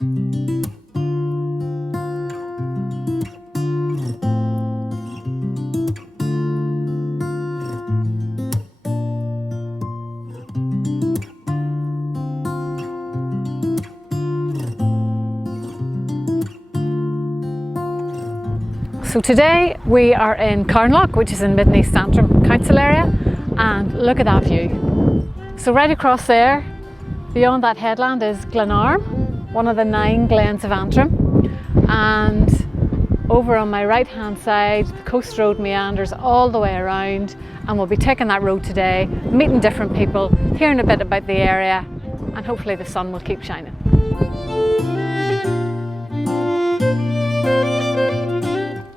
So today we are in Carnlough, which is in Mid and East Antrim council area, and look at that view. So right across there, beyond that headland, is Glenarm, one of the 9 glens of Antrim, and over on my right hand side the coast road meanders all the way around, and we'll be taking that road today, meeting different people, hearing a bit about the area, and hopefully the sun will keep shining.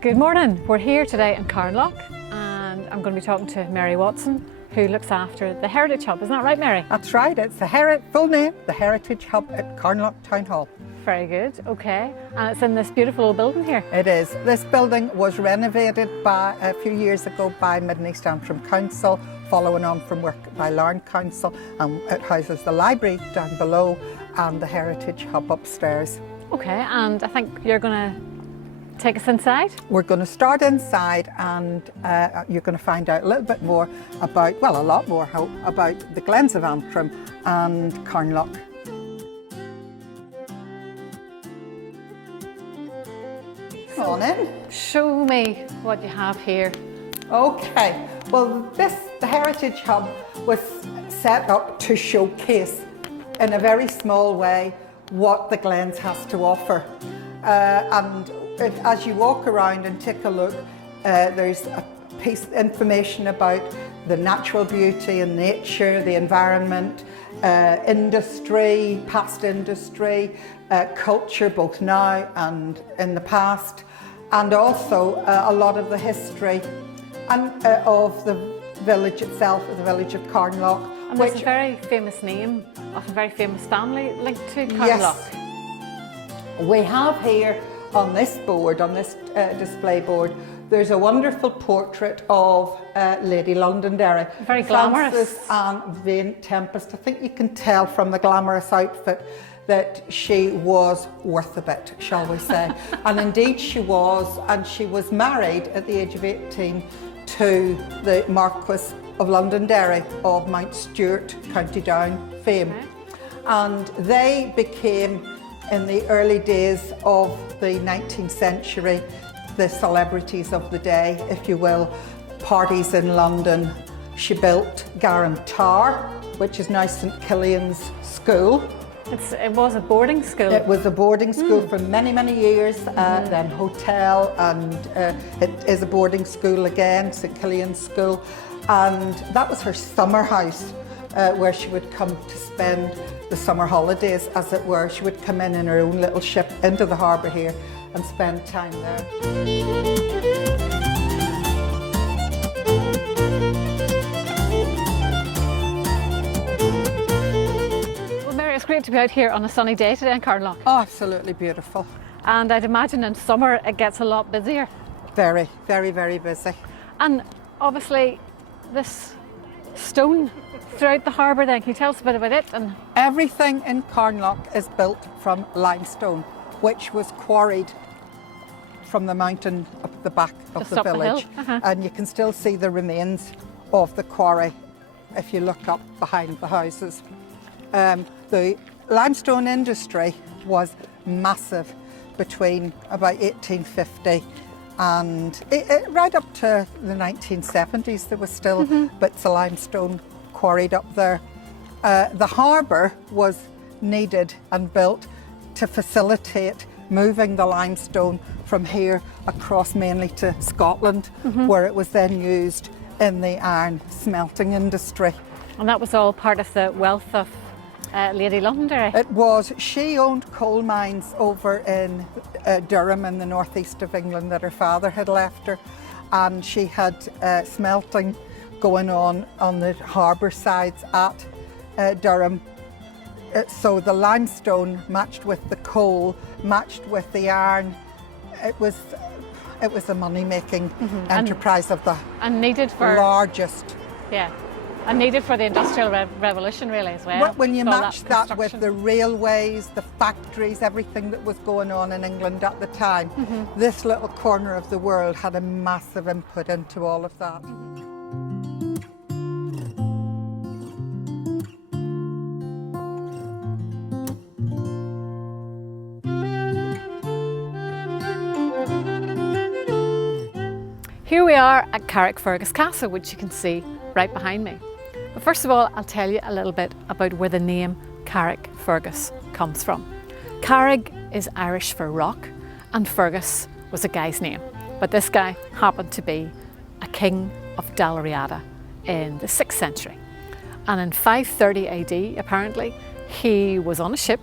Good morning, we're here today in Carnlough and I'm going to be talking to Mary Watson, who looks after the Heritage Hub. Isn't that right, Mary? That's right, it's the full name, the Heritage Hub at Carnlough Town Hall. Very good, okay. And it's in this beautiful old building here? It is. This building was renovated a few years ago by Mid and East Antrim Council, following on from work by Larne Council, and it houses the library down below and the Heritage Hub upstairs. Okay, and I think you're going to take us inside? We're going to start inside, and you're going to find out a little bit more about, well, a lot more about the Glens of Antrim and Carnlough. Come on in. Show me what you have here. Okay, well the Heritage Hub was set up to showcase in a very small way what the Glens has to offer. As you walk around and take a look, there's a piece of information about the natural beauty and nature, the environment, industry, past industry, culture both now and in the past, and also a lot of the history and of the village itself, the village of Carnlough. And there's a very famous name of a very famous family linked to Carnlough. Yes. We have here on this board, on this display board, there's a wonderful portrait of Lady Londonderry. Very glamorous. Frances Anne Vane Tempest. I think you can tell from the glamorous outfit that she was worth a bit, shall we say. And indeed she was, and she was married at the age of 18 to the Marquis of Londonderry of Mount Stewart, County Down fame. Okay. And they became, in the early days of the 19th century, the celebrities of the day, if you will, parties in London. She built Garum Tower, which is now St Killian's School. It was a boarding school. It was a boarding school for many, many years, then hotel, and it is a boarding school again, St Killian's School. And that was her summer house, where she would come to spend the summer holidays, as it were. She would come in her own little ship into the harbour here and spend time there. Well, Mary, it's great to be out here on a sunny day today in Carnlough. Oh, absolutely beautiful. And I'd imagine in summer it gets a lot busier. Very, very, very busy. And obviously this stone throughout the harbour then, can you tell us a bit about it? And everything in Carnlough is built from limestone, which was quarried from the mountain up the back of the village. And you can still see the remains of the quarry if you look up behind the houses. The limestone industry was massive between about 1850 and right up to the 1970s. There was still bits of limestone quarried up there. The harbour was needed and built to facilitate moving the limestone from here across mainly to Scotland, where it was then used in the iron smelting industry. And that was all part of the wealth of Lady Londonderry? It was. She owned coal mines over in Durham in the northeast of England that her father had left her, and she had smelting going on the harbour sides at Durham. So the limestone matched with the coal, matched with the iron. It was a money-making enterprise of the and needed for largest And needed for the Industrial Revolution really as well. When you match that with construction. the railways, the factories, everything that was going on in England at the time, this little corner of the world had a massive input into all of that. Here we are at Carrickfergus Castle, which you can see right behind me. But first of all, I'll tell you a little bit about where the name Carrickfergus comes from. Carrick is Irish for rock, and Fergus was a guy's name. But this guy happened to be a king of Dalriada in the 6th century. And in 530 AD, apparently, he was on a ship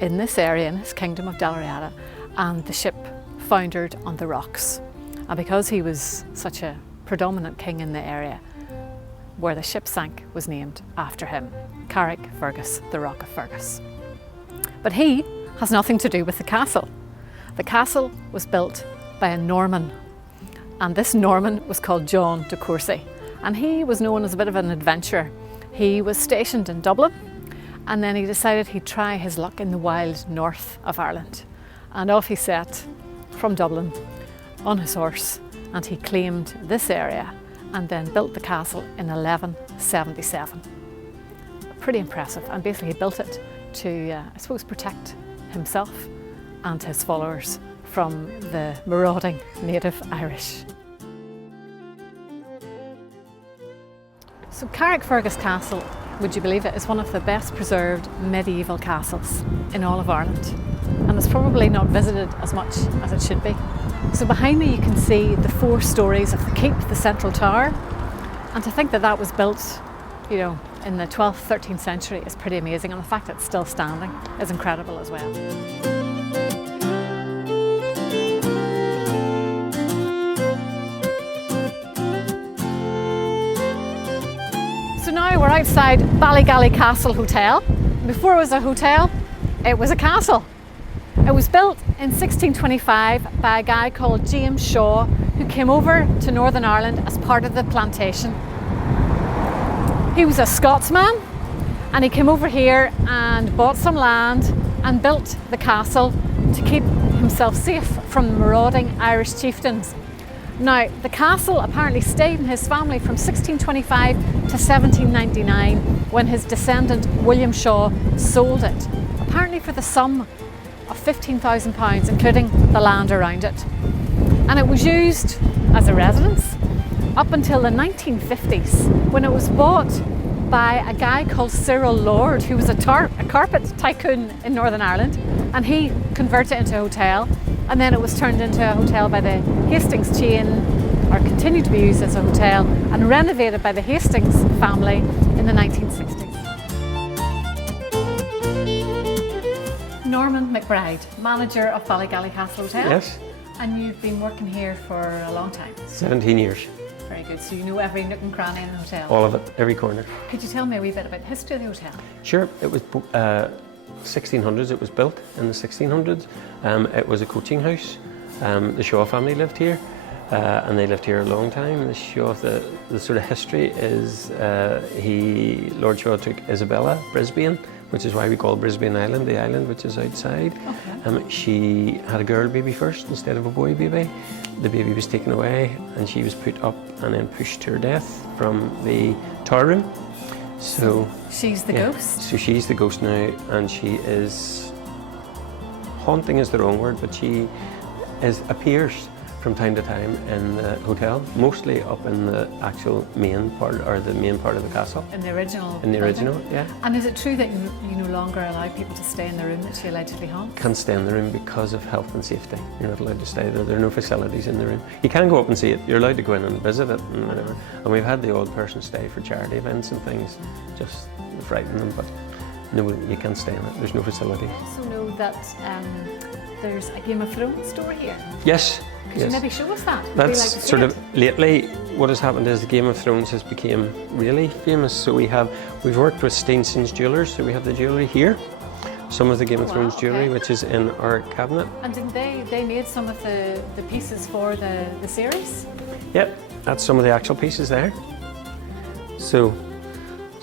in this area, in his kingdom of Dalriada, and the ship foundered on the rocks. And because he was such a predominant king in the area, where the ship sank was named after him, Carrickfergus, the Rock of Fergus. But he has nothing to do with the castle. The castle was built by a Norman, and this Norman was called John de Courcy, and he was known as a bit of an adventurer. He was stationed in Dublin, and then he decided he'd try his luck in the wild north of Ireland. And off he set from Dublin on his horse, and he claimed this area and then built the castle in 1177. Pretty impressive, and basically he built it to, I suppose, protect himself and his followers from the marauding native Irish. So Carrickfergus Castle, would you believe it, is one of the best preserved medieval castles in all of Ireland, and it's probably not visited as much as it should be. So behind me you can see the 4 stories of the keep, the central tower, and to think that that was built, you know, in the 12th, 13th century is pretty amazing, and the fact that it's still standing is incredible as well. So now we're outside Ballygally Castle Hotel. Before it was a hotel, it was a castle. It was built in 1625 by a guy called James Shaw, who came over to Northern Ireland as part of the plantation. He was a Scotsman, and he came over here and bought some land and built the castle to keep himself safe from the marauding Irish chieftains. Now, the castle apparently stayed in his family from 1625 to 1799, when his descendant William Shaw sold it, apparently for the sum of £15,000, including the land around it. And it was used as a residence up until the 1950s, when it was bought by a guy called Cyril Lord, who was a carpet tycoon in Northern Ireland, and he converted it into a hotel, and then it was turned into a hotel by the Hastings chain, or continued to be used as a hotel, and renovated by the Hastings family in the 1960s. Norman McBride, manager of Ballygally Castle Hotel. Yes. And you've been working here for a long time. 17 years. Very good. So you know every nook and cranny in the hotel. All of it, every corner. Could you tell me a wee bit about the history of the hotel? Sure, it was 1600s, it was built in the 1600s. It was a coaching house. The Shaw family lived here, and they lived here a long time. The Shaw, the sort of history is Lord Shaw took Isabella, Brisbane, which is why we call Brisbane Island the island which is outside. Okay. She had a girl baby first instead of a boy baby. The baby was taken away and she was put up and then pushed to her death from the tower room. So she's the ghost? So she's the ghost now, and she is, haunting is the wrong word, but she appears from time to time in the hotel, mostly up in the actual main part, or the main part of the castle. In the original? In the building? original, yeah. And is it true that you no longer allow people to stay in the room that she allegedly haunts? Can't stay in the room because of health and safety. You're not allowed to stay there. There are no facilities in the room. You can go up and see it. You're allowed to go in and visit it and whatever. And we've had the old person stay for charity events and things, just to frighten them, but no, you can't stay in it. There's no facility. I also know that there's a Game of Thrones store here. Yes. Could you maybe show us that? That's sort of lately what has happened is the Game of Thrones has become really famous. So we've worked with Steinson's Jewellers, so we have the jewellery here. Some of the Game of Thrones jewellery, which is in our cabinet. And didn't they made some of the pieces for the series? Yep, that's some of the actual pieces there. So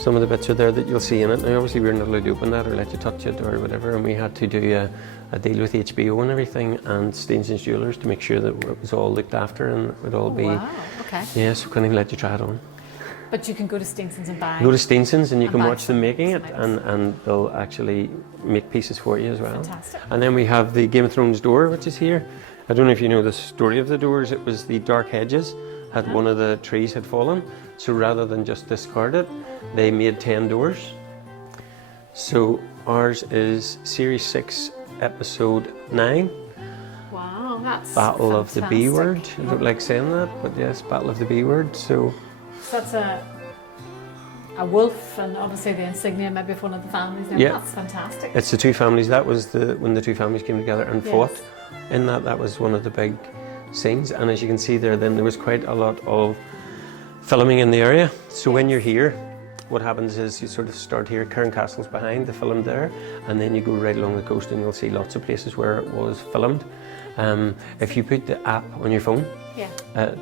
some of the bits are there that you'll see in it. Now obviously we're not allowed to open that or let you touch it or whatever, and we had to do a deal with HBO and everything and Steenson's Jewellers to make sure that it was all looked after and it would all be... Wow, okay. Yeah, so couldn't even let you try it on. But you can go to Steenson's and buy... Go to Steenson's and you can buy watch them making it, some and they'll actually make pieces for you as well. Fantastic. And then we have the Game of Thrones door, which is here. I don't know if you know the story of the doors. It was the dark hedges had one of the trees had fallen, so rather than just discard it, they made 10 doors. So ours is Series 6, Episode 9. Wow, that's Battle of the B word. fantastic. I don't like saying that, but yes, Battle of the B word. So that's a wolf, and obviously the insignia maybe of one of the families there. Yeah. That's fantastic. it's the two families. That was when the two families came together and Yes. fought. In that was one of the big scenes. And as you can see there, then there was quite a lot of filming in the area. So when you're here, what happens is you sort of start here, Cairn Castle's behind, they filmed there, and then you go right along the coast and you'll see lots of places where it was filmed. If you put the app on your phone, Yeah.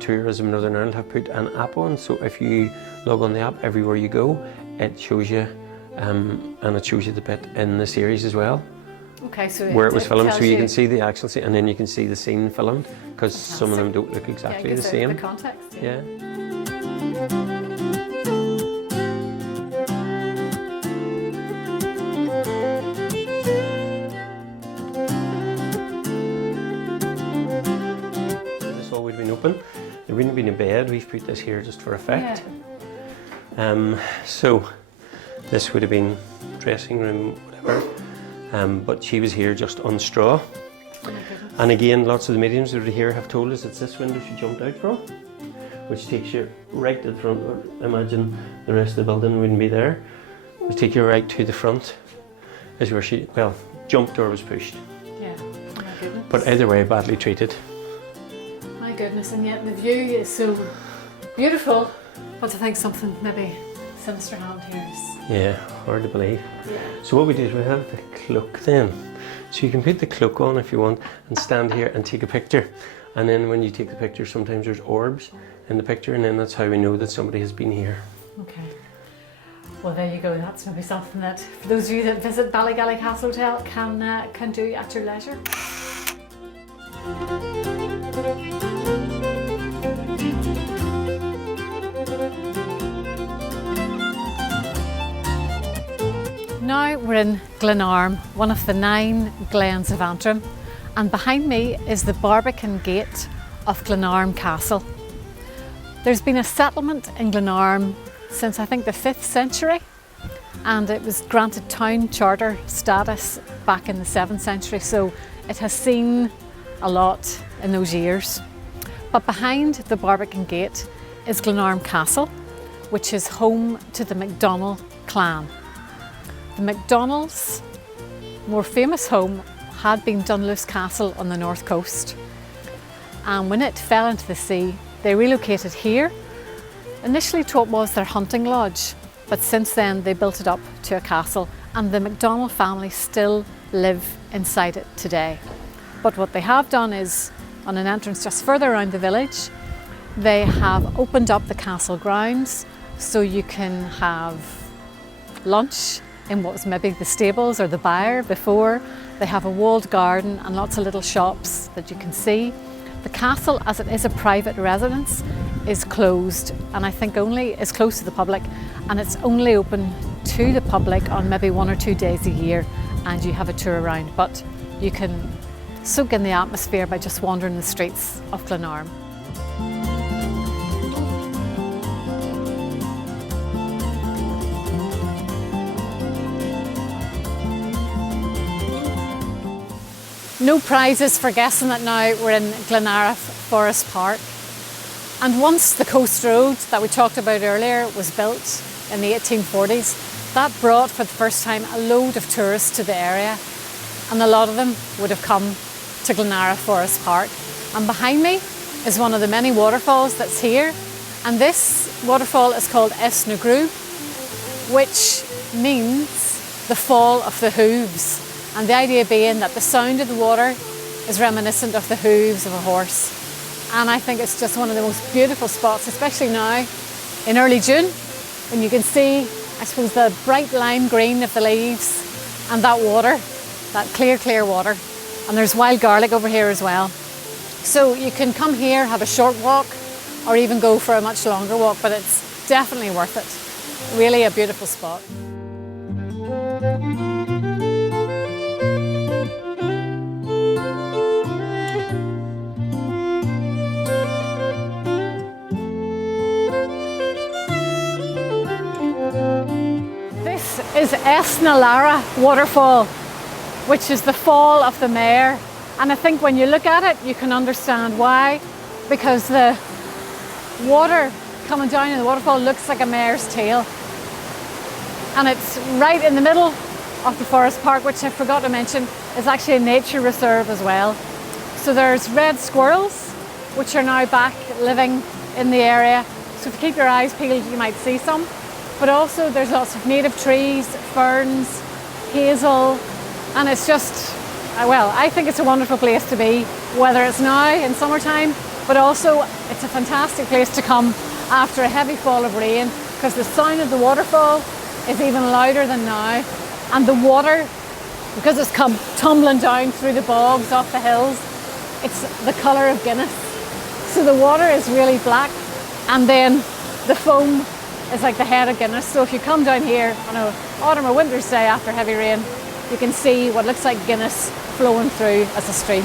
Tourism Northern Ireland have put an app on, so if you log on the app everywhere you go, it shows you, and it shows you the bit in the series as well, Okay, so where it was filmed, tells so you can see the actual scene, and then you can see the scene filmed, because some of them don't look yeah, exactly it the gives same. The context. Yeah. This all would have been open. There wouldn't have been a bed. We've put this here just for effect. So this would have been dressing room, whatever. But she was here just on straw. Oh my goodness. And again, lots of the mediums that are here have told us it's this window she jumped out from, which takes you right to the front. Or imagine the rest of the building wouldn't be there. Which take you right to the front, is where she, well, jumped or was pushed. Yeah. Oh my goodness. But either way, badly treated. My goodness, and yet the view is so beautiful. But to think something maybe sinister happened here is... Yeah, hard to believe. Yeah. So what we did, we have the cloak then. So you can put the cloak on if you want and stand here and take a picture. And then when you take the picture, sometimes there's orbs in the picture, and then that's how we know that somebody has been here. Okay. Well, there you go. That's maybe something that, for those of you that visit Ballygally Castle Hotel, can do at your leisure. Now we're in Glenarm, one of the 9 glens of Antrim, and behind me is the Barbican Gate of Glenarm Castle. There's been a settlement in Glenarm since I think the 5th century, and it was granted town charter status back in the 7th century, so it has seen a lot in those years. But behind the Barbican Gate is Glenarm Castle, which is home to the MacDonald clan. The MacDonald's more famous home had been Dunluce Castle on the north coast, and when it fell into the sea, they relocated here, initially to what was their hunting lodge, but since then they built it up to a castle, and the MacDonald family still live inside it today. But what they have done is, on an entrance just further around the village, they have opened up the castle grounds so you can have lunch in what was maybe the stables or the byre before. They have a walled garden and lots of little shops that you can see. The castle, as it is a private residence, is closed, and I think only is closed to the public, and it's only open to the public on maybe 1 or 2 days a year, and you have a tour around, but you can soak in the atmosphere by just wandering the streets of Glenarm. No prizes for guessing that now we're in Glenara Forest Park. And once the coast road that we talked about earlier was built in the 1840s, that brought for the first time a load of tourists to the area, and a lot of them would have come to Glenara Forest Park. And behind me is one of the many waterfalls that's here, and this waterfall is called Esnagru, which means the fall of the hooves. And the idea being that the sound of the water is reminiscent of the hooves of a horse. And I think it's just one of the most beautiful spots, especially now in early June, when you can see I suppose, the bright lime green of the leaves and that water, that clear, clear water. And there's wild garlic over here as well. So you can come here, have a short walk, or even go for a much longer walk, but it's definitely worth it. Really a beautiful spot. This is Esnalara waterfall, which is the fall of the mare. And I think when you look at it, you can understand why, because the water coming down in the waterfall looks like a mare's tail. And it's right in the middle of the forest park, which I forgot to mention is actually a nature reserve as well. So there's red squirrels, which are now back living in the area. So if you keep your eyes peeled, you might see some. But also there's lots of native trees, ferns, hazel, and it's just, well, I think it's a wonderful place to be, whether it's now in summertime, but also it's a fantastic place to come after a heavy fall of rain, because the sound of the waterfall is even louder than now. And the water, because it's come tumbling down through the bogs off the hills, it's the colour of Guinness. So the water is really black, and then the foam is like the head of Guinness. So if you come down here on an autumn or winter's day after heavy rain, you can see what looks like Guinness flowing through as a stream.